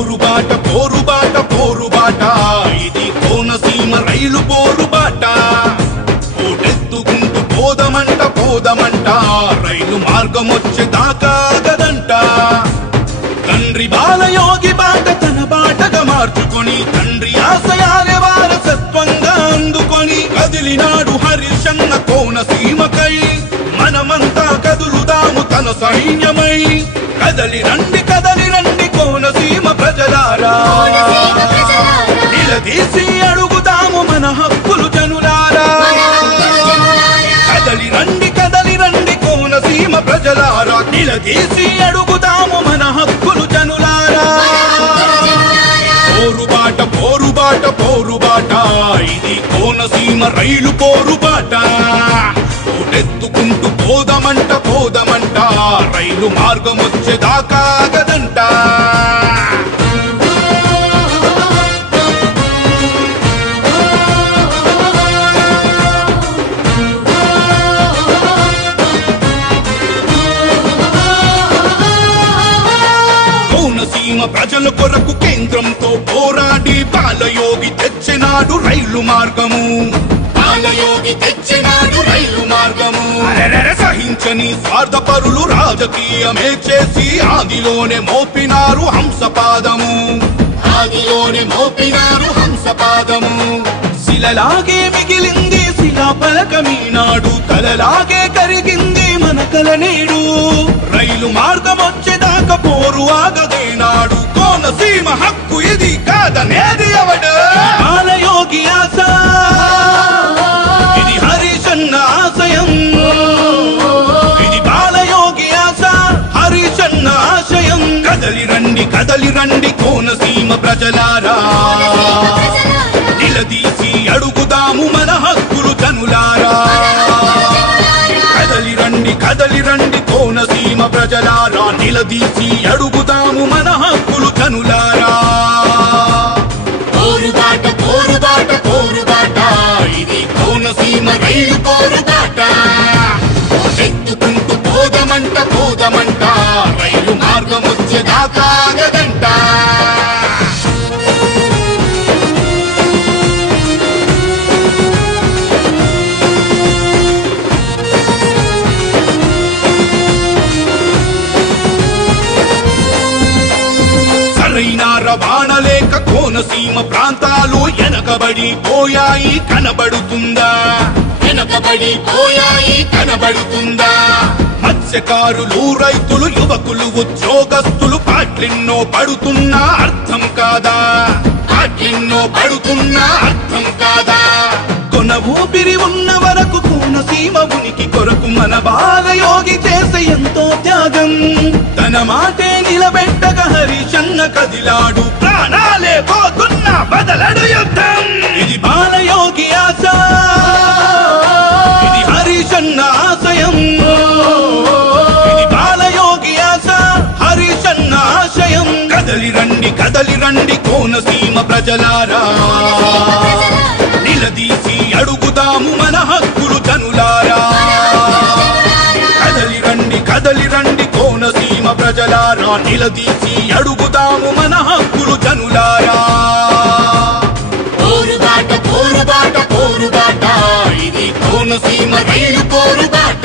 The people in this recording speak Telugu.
పోరుబాట పోరుబాట పోరుబాట ఇది కోనసీమ రైలు పోరుబాట ఓటెత్తుకుంటూ పోదమంట పోదమంట రైలు మార్గం వచ్చేదాకా గదంట తండ్రి బాలయోగి బాట తన బాటగా మార్చుకొని తండ్రి ఆశయాలే వారసత్వంగా అందుకొని కదిలినాడు హరిశన్న కోనసీమకై మనమంతా కదులుదాము తన సైన్యమై కదలి రండి కోనసీమ ప్రజలారా నిలదీసి అడుగుదాము మన హక్కులు జనులారా కదలి రండి కోనసీమ ప్రజలారా నిలదీసి అడుగుదాము మన హక్కులు జనులారా పోరుబాట పోరుబాట పోరుబాట ఇది కోనసీమ రైలు పోరుబాట ఓటెత్తుకుంటూ పోదమంట పోదమంట రైలు మార్గం వచ్చేదాకా గదంట కోనసీమ ప్రజల కొరకు కేంద్రంతో పోరాడి బాలయోగి తెచ్చినాడు రైలు మార్గము బాలయోగి తెచ్చినాడు రైలు మార్గము సహించని స్వార్థపరులు రాజకీయమే చేసి ఆదిలోనే మోపినారు హంసపాదము ఆదిలోనే మోపినారు హంసపాదము శిలలాగే మిగిలింది శిలాఫలకమీనాడు కలలాగే కరిగింది మన కల నేడు రైలు మార్గం వచ్చేదాకా పోరు ఆగదేనాడు కోనసీమ హక్కు ఇది కాదనేది ఎవడు బాలయోగి ఆశ ఇది హరిశన్న ఆశయం ఇది బాలయోగి ఆశ హరిశన్న ఆశయం కదలి రండి కోనసీమ ప్రజలారా నిలదీసి అడుగుదాము మన హక్కులు జనులారా కదలి రండి కోనసీమ ప్రజలారా నిలదీసి అడుగుదాము మన హక్కులు జనులారా పోరుబాట పోరుబాట పోరుబాట ఇది కోనసీమ రైలు పోరుబాట ఎత్తుకుంటూ పోదమంట పోదమంట రైలు మార్గం వచ్చేదాకా గదంట సరైన రవాణా లేక కోనసీమ ప్రాంతాలు వెనకబడి పోయాయి కనబడుతుందా మత్స్యకారులు రైతులు యువకులు ఉద్యోగస్తులు పాట్లెన్నో పడుతున్నా అర్థం కాదా కొన ఊపిరి ఉన్న వరకు కోనసీమ ఉనికి కొరకు మన బాలయోగి చేసే ఎంతో త్యాగం తన మాటే నిలబెట్టక హరిశన్న కదిలాడు ప్రాణాలే పోతున్నా బదలడు యుద్ధం ఇది బాలయోగి ఆశ ఇది హరిశన్న ఆశయం ఇది బాలయోగి ఆశ హరిశన్న ఆశయం కదలి రండి కోనసీమ ప్రజలారా నిలదీసి అడుగుదాము మన హక్కులు జనులారా కదలి రండి కోనసీమ ప్రజలారా నిలదీసి అడుగుదాము మన హక్కులు జనులారా పోరుబాట పోరుబాట పోరుబాట ఇది కోనసీమ రైలు పోరుబాట